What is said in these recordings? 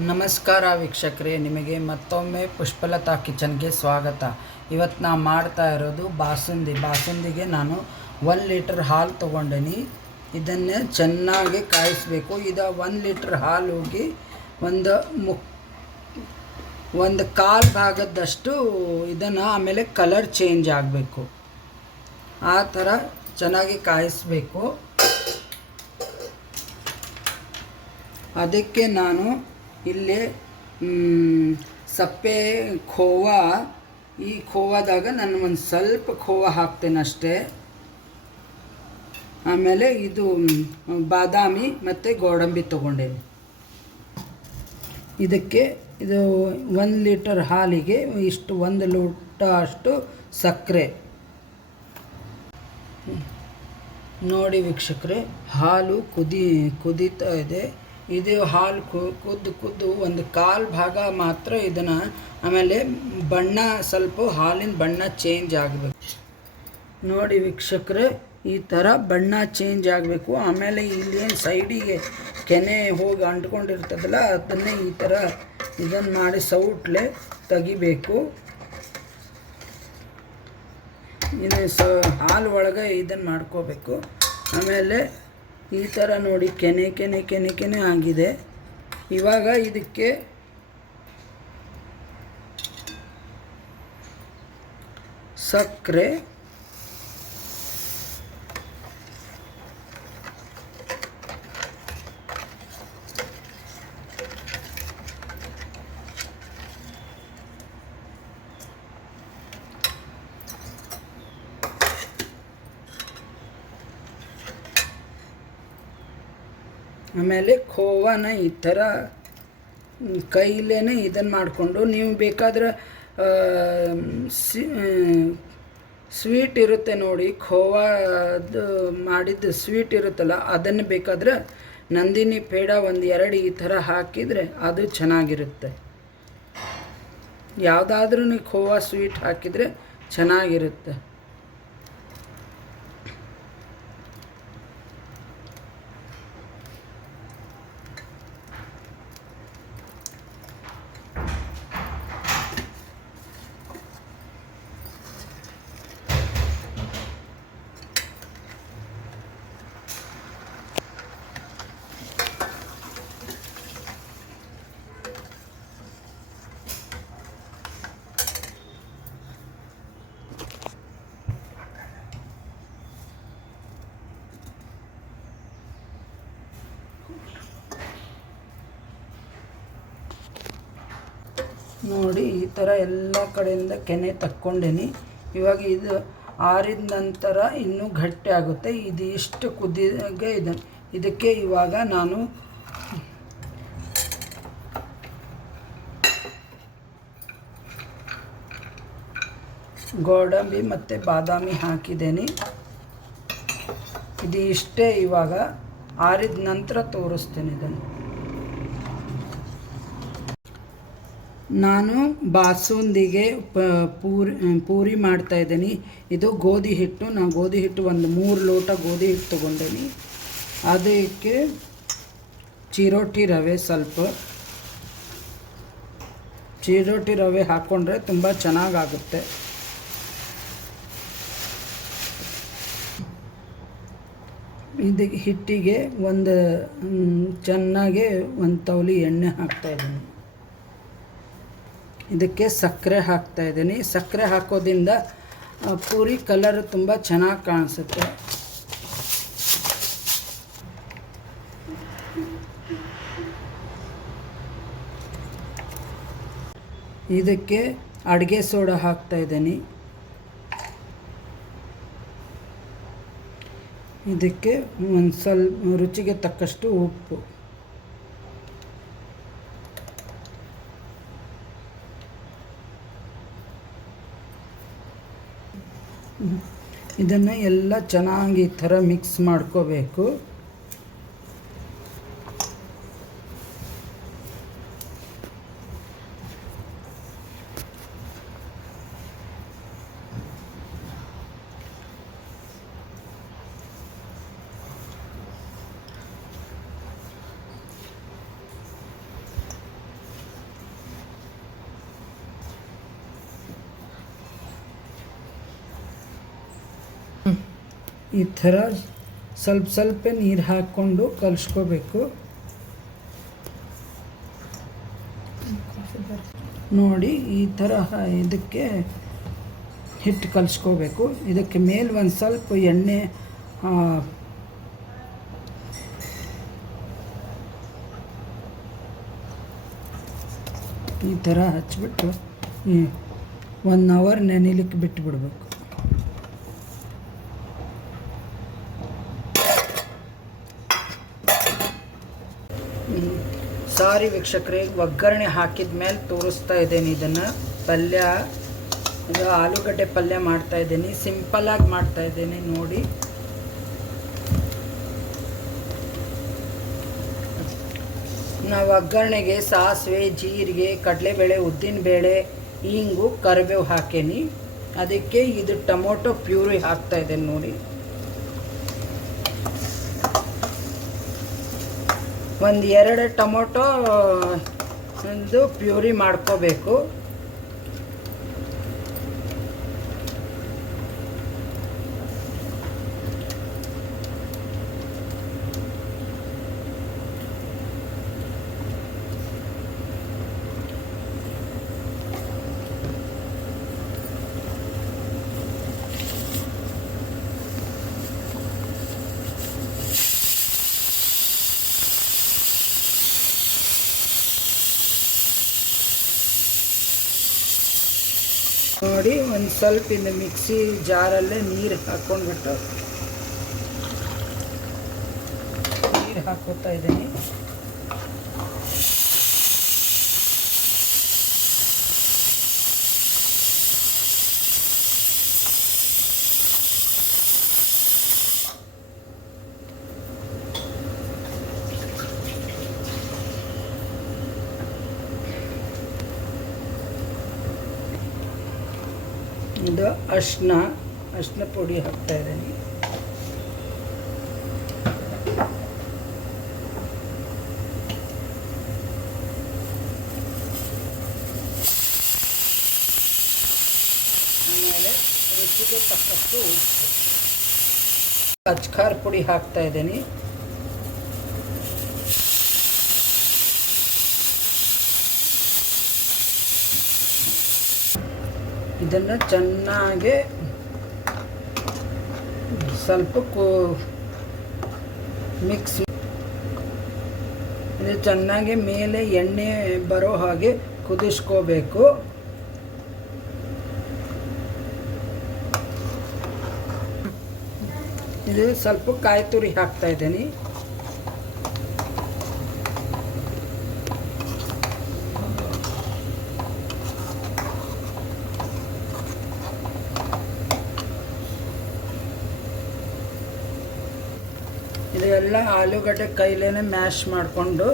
ನಮಸ್ಕಾರ ವೀಕ್ಷಕರೇ, ನಿಮಗೆ ಮತ್ತೊಮ್ಮೆ ಪುಷ್ಪಲತಾ ಕಿಚನ್ಗೆ ಸ್ವಾಗತ. ಇವತ್ತು ನಾ ಮಾಡ್ತಾ ಇರೋದು ಬಾಸುಂದಿಗೆ ನಾನು 1 ಲೀಟರ್ ಹಾಲು ತೊಗೊಂಡೇನಿ. ಇದನ್ನೇ ಚೆನ್ನಾಗಿ ಕಾಯಿಸಬೇಕು. ಇದು 1 ಲೀಟರ್ ಹಾಲು ಹೋಗಿ ಒಂದು ಕಾಲು ಭಾಗದಷ್ಟು ಇದನ್ನು ಆಮೇಲೆ ಕಲರ್ ಚೇಂಜ್ ಆಗಬೇಕು. ಆ ಥರ ಚೆನ್ನಾಗಿ ಕಾಯಿಸಬೇಕು. ಅದಕ್ಕೆ ನಾನು ಇಲ್ಲಿ ಸಪ್ಪೆ ಖೋವಾ, ಈ ಖೋವಾದಾಗ ನಾನು ಒಂದು ಸ್ವಲ್ಪ ಖೋವಾ ಹಾಕ್ತೇನೆ ಅಷ್ಟೇ. ಆಮೇಲೆ ಇದು ಬಾದಾಮಿ ಮತ್ತು ಗೋಡಂಬಿ ತೊಗೊಂಡೇನೆ. ಇದಕ್ಕೆ ಇದು 1 ಲೀಟರ್ ಹಾಲಿಗೆ ಇಷ್ಟು 1 ಲೋಟ ಅಷ್ಟು ಸಕ್ಕರೆ. ನೋಡಿ ವೀಕ್ಷಕರೇ, ಹಾಲು ಕುದೀತಾ ಇದೆ. ಇದು ಹಾಲು ಕುದ್ದು ಒಂದು ಕಾಲು ಭಾಗ ಮಾತ್ರ ಇದನ್ನು, ಆಮೇಲೆ ಬಣ್ಣ ಸ್ವಲ್ಪ ಹಾಲಿನ ಬಣ್ಣ ಚೇಂಜ್ ಆಗಬೇಕು. ನೋಡಿ ವೀಕ್ಷಕರೇ, ಈ ಥರ ಬಣ್ಣ ಚೇಂಜ್ ಆಗಬೇಕು. ಆಮೇಲೆ ಇಲ್ಲೇನು ಸೈಡಿಗೆ ಕೆನೆ ಹೋಗಿ ಅಂಟ್ಕೊಂಡಿರ್ತದಲ್ಲ, ಅದನ್ನೇ ಈ ಥರ ಇದನ್ನು ಮಾಡಿ ಸೌಟ್ಲೆ ತೆಗಿಬೇಕು. ಇದು ಹಾಲು ಒಳಗೆ ಇದನ್ನು ಮಾಡ್ಕೋಬೇಕು. ಆಮೇಲೆ ಈ ಥರ ನೋಡಿ ಕೆನೆ ಆಗಿದೆ. ಇವಾಗ ಇದಕ್ಕೆ ಸಕ್ಕರೆ, ಆಮೇಲೆ ಖೋವಾನ ಈ ಥರ ಕೈಲೇ ಇದನ್ನು ಮಾಡಿಕೊಂಡು, ನೀವು ಬೇಕಾದ್ರೆ ಸ್ವೀಟ್ ಇರುತ್ತೆ ನೋಡಿ, ಖೋವಾದು ಮಾಡಿದ್ದು ಸ್ವೀಟ್ ಇರುತ್ತಲ್ಲ, ಅದನ್ನು ಬೇಕಾದ್ರೆ ನಂದಿನಿ ಪೇಡ 1-2 ಈ ಥರ ಹಾಕಿದರೆ ಅದು ಚೆನ್ನಾಗಿರುತ್ತೆ. ಯಾವುದಾದ್ರೂ ಖೋವಾ ಸ್ವೀಟ್ ಹಾಕಿದರೆ ಚೆನ್ನಾಗಿರುತ್ತೆ. ನೋಡಿ ಈ ಥರ ಎಲ್ಲ ಕಡೆಯಿಂದ ಕೆನೆ ತಕ್ಕೊಂಡೇನಿ. ಇವಾಗ ಇದು ಆರಿದ ನಂತರ ಇನ್ನೂ ಗಟ್ಟಿ ಆಗುತ್ತೆ. ಇದು ಇಷ್ಟು ಕುದಿಗೆ ಇದಕ್ಕೆ ಇವಾಗ ನಾನು ಗೋಡಂಬಿ ಮತ್ತು ಬಾದಾಮಿ ಹಾಕಿದ್ದೇನೆ. ಇದು ಇಷ್ಟೇ. ಇವಾಗ ಆರಿದ ನಂತರ ತೋರಿಸ್ತೇನೆ ಇದನ್ನು. ನಾನು ಬಾಸುಂದಿಗೆ ಪೂರಿ ಮಾಡ್ತಾಯಿದ್ದೀನಿ. ಇದು ಗೋಧಿ ಹಿಟ್ಟು. ನಾನು ಗೋಧಿ ಹಿಟ್ಟು ಒಂದು 3 ಲೋಟ ಗೋಧಿ ಹಿಟ್ಟು ತೊಗೊಂಡೇನಿ. ಅದಕ್ಕೆ ಚಿರೋಟಿ ರವೆ, ಸ್ವಲ್ಪ ಚಿರೋಟಿ ರವೆ ಹಾಕ್ಕೊಂಡ್ರೆ ತುಂಬ ಚೆನ್ನಾಗಾಗುತ್ತೆ. ಇದು ಹಿಟ್ಟಿಗೆ ಚೆನ್ನಾಗಿ ಒಂದು ತವಲಿ ಎಣ್ಣೆ ಹಾಕ್ತಾಯಿದ್ದೀನಿ. ಇದಕ್ಕೆ ಸಕ್ಕರೆ ಹಾಕ್ತಾಯಿದ್ದೀನಿ. ಸಕ್ಕರೆ ಹಾಕೋದ್ರಿಂದ ಪೂರಿ ಕಲರ್ ತುಂಬ ಚೆನ್ನಾಗಿ ಕಾಣಿಸುತ್ತೆ. ಇದಕ್ಕೆ ಅಡುಗೆ ಸೋಡಾ ಹಾಕ್ತಾಯಿದ್ದೀನಿ. ಇದಕ್ಕೆ ಒಂದು ಸ್ವಲ್ಪ ರುಚಿಗೆ ತಕ್ಕಷ್ಟು ಉಪ್ಪು. ಇದನ್ನು ಎಲ್ಲ ಚೆನ್ನಾಗಿ ಈ ಥರ ಮಿಕ್ಸ್ ಮಾಡ್ಕೋಬೇಕು. ಈ ಥರ ಸ್ವಲ್ಪ ಸ್ವಲ್ಪ ನೀರು ಹಾಕ್ಕೊಂಡು ಕಲಿಸ್ಕೋಬೇಕು. ನೋಡಿ ಈ ಥರ ಇದಕ್ಕೆ ಹಿಟ್ಟು ಕಲಿಸ್ಕೋಬೇಕು. ಇದಕ್ಕೆ ಮೇಲೆ ಒಂದು ಸ್ವಲ್ಪ ಎಣ್ಣೆ ಈ ಥರ ಹಚ್ಬಿಟ್ಟು 1 ಅವರ್ ನೆನೆಲಿಕ್ಕೆ ಬಿಟ್ಟುಬಿಡ್ಬೇಕು. ಸಾರಿ ವೀಕ್ಷಕರೇ, ಒಗ್ಗರಣೆ ಹಾಕಿದ ಮೇಲೆ ತೋರಿಸ್ತಾ ಇದ್ದೇನೆ. ಇದನ್ನು ಪಲ್ಯ, ಇದು ಆಲೂಗಡ್ಡೆ ಪಲ್ಯ ಮಾಡ್ತಾ ಇದ್ದೀನಿ. ಸಿಂಪಲ್ಲಾಗಿ ಮಾಡ್ತಾ ಇದ್ದೇನೆ ನೋಡಿ. ನಾವು ಒಗ್ಗರಣೆಗೆ ಸಾಸಿವೆ, ಜೀರಿಗೆ, ಕಡಲೆಬೇಳೆ, ಉದ್ದಿನಬೇಳೆ, ಹಿಂಗು, ಕರಿಬೇವು ಹಾಕೇನಿ. ಅದಕ್ಕೆ ಇದು ಟೊಮೊಟೊ ಪ್ಯೂರಿ ಹಾಕ್ತಾ ಇದ್ದೇನೆ ನೋಡಿ. ಒಂದು 2 ಟೊಮೊಟೊ ಒಂದು ಪ್ಯೂರಿ ಮಾಡ್ಕೋಬೇಕು. ನೋಡಿ, ಒಂದು ಸ್ವಲ್ಪ ಇಂದ ಮಿಕ್ಸಿ ಜಾರಲ್ಲೇ ನೀರು ಹಾಕ್ಕೊಂಡ್ಬಿಟ್ಟು ನೀರು ಹಾಕೋತಾ ಇದ್ದೀನಿ. ಇದು ಅರಿಶಿನ ಪುಡಿ ಹಾಕ್ತಾ ಇದ್ದೀನಿ. ಆಮೇಲೆ ರುಚಿಗೆ ತಕ್ಕಷ್ಟು ಉಪ್ಪು, ಅಚ್ಕಾರ್ ಪುಡಿ ಹಾಕ್ತಾ ಇದ್ದೀನಿ. ಇದನ್ನು ಚೆನ್ನಾಗಿ ಸ್ವಲ್ಪ ಮಿಕ್ಸ್, ಇದು ಚೆನ್ನಾಗಿ ಮೇಲೆ ಎಣ್ಣೆ ಬರೋ ಹಾಗೆ ಕುದಿಸ್ಕೋಬೇಕು. ಇದು ಸ್ವಲ್ಪ ಕಾಯಿ ತುರಿ ಹಾಕ್ತಾ ಇದ್ದೀನಿ. ಇದೆಲ್ಲ ಆಲೂಗಡ್ಡೆ ಕೈಲೇನೆ ಮ್ಯಾಶ್ ಮಾಡಿಕೊಂಡು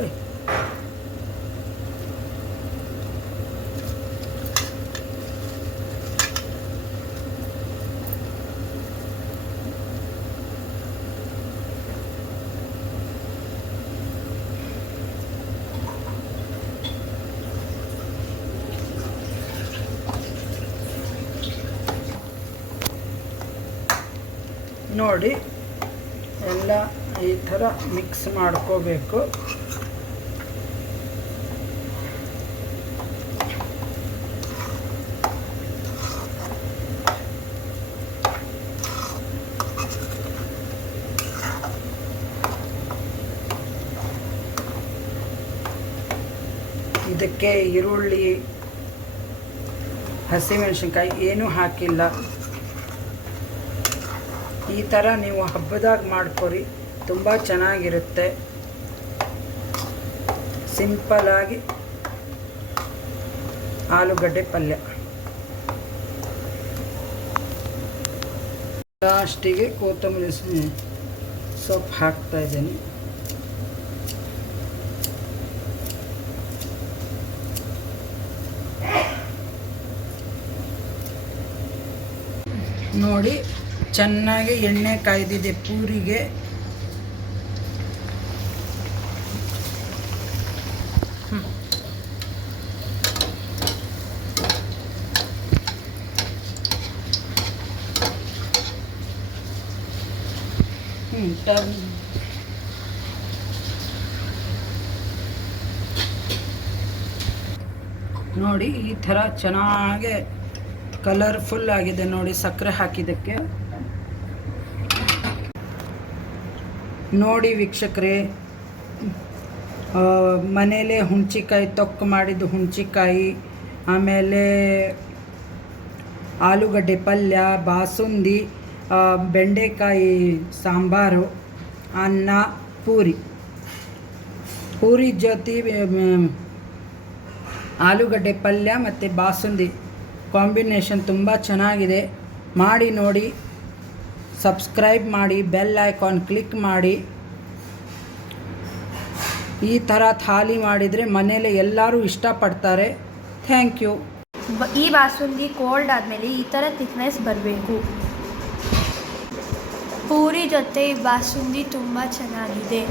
ನೋಡಿ ಎಲ್ಲ ಈ ಥರ ಮಿಕ್ಸ್ ಮಾಡ್ಕೋಬೇಕು. ಇದಕ್ಕೆ ಈರುಳ್ಳಿ, ಹಸಿಮೆಣಸಿನ್ಕಾಯಿ ಏನೂ ಹಾಕಿಲ್ಲ. ಈ ಥರ ನೀವು ಹಬ್ಬದಾಗ ಮಾಡ್ಕೊರಿ, ತುಂಬ ಚೆನ್ನಾಗಿರುತ್ತೆ. ಸಿಂಪಲ್ಲಾಗಿ ಆಲೂಗಡ್ಡೆ ಪಲ್ಯ. ಲಾಸ್ಟಿಗೆ ಕೊತ್ತಂಬರಿ ಸೊಪ್ಪು ಹಾಕ್ತಾ ಇದ್ದೀನಿ. ನೋಡಿ, ಚೆನ್ನಾಗಿ ಎಣ್ಣೆ ಕಾಯ್ದಿದೆ ಪೂರಿಗೆ. ಟರ್ನ್. ನೋಡಿ ಈ ಥರ ಚೆನ್ನಾಗೆ ಕಲರ್ಫುಲ್ ಆಗಿದೆ ನೋಡಿ ಸಕ್ಕರೆ ಹಾಕಿದ್ದಕ್ಕೆ. ನೋಡಿ ವೀಕ್ಷಕರೇ, ಮನೇಲೆ ಹುಣ್ಚಿಕಾಯಿ ತೊಕ್ಕು ಮಾಡಿದ್ದು ಹುಣ್ಚಿಕಾಯಿ, ಆಮೇಲೆ ಆಲೂಗಡ್ಡೆ ಪಲ್ಯ, ಬಾಸುಂದಿ, ಬೆಂಡೆಕಾಯಿ ಸಾಂಬಾರು, ಅನ್ನ, ಪೂರಿ ಜೊತೆ ಆಲೂಗಡ್ಡೆ ಪಲ್ಯ ಮತ್ತು ಬಾಸುಂದಿ ಕಾಂಬಿನೇಷನ್ ತುಂಬ ಚೆನ್ನಾಗಿದೆ. ಮಾಡಿ ನೋಡಿ, ಸಬ್ಸ್ಕ್ರೈಬ್ ಮಾಡಿ, ಬೆಲ್ ಐಕಾನ್ ಕ್ಲಿಕ್ ಮಾಡಿ. ಈ ಥರ ಥಾಲಿ ಮಾಡಿದರೆ ಮನೇಲಿ ಎಲ್ಲರೂ ಇಷ್ಟಪಡ್ತಾರೆ. Thank you. ಈ ಬಾಸುಂದಿ ಕೋಲ್ಡ್ ಆದಮೇಲೆ ಈ ಥರ ಥಿಕ್ನೆಸ್ ಬರಬೇಕು. ಪೂರಿ ಜೊತೆ ಬಾಸುಂದಿ ತುಂಬ ಚೆನ್ನಾಗಿದೆ.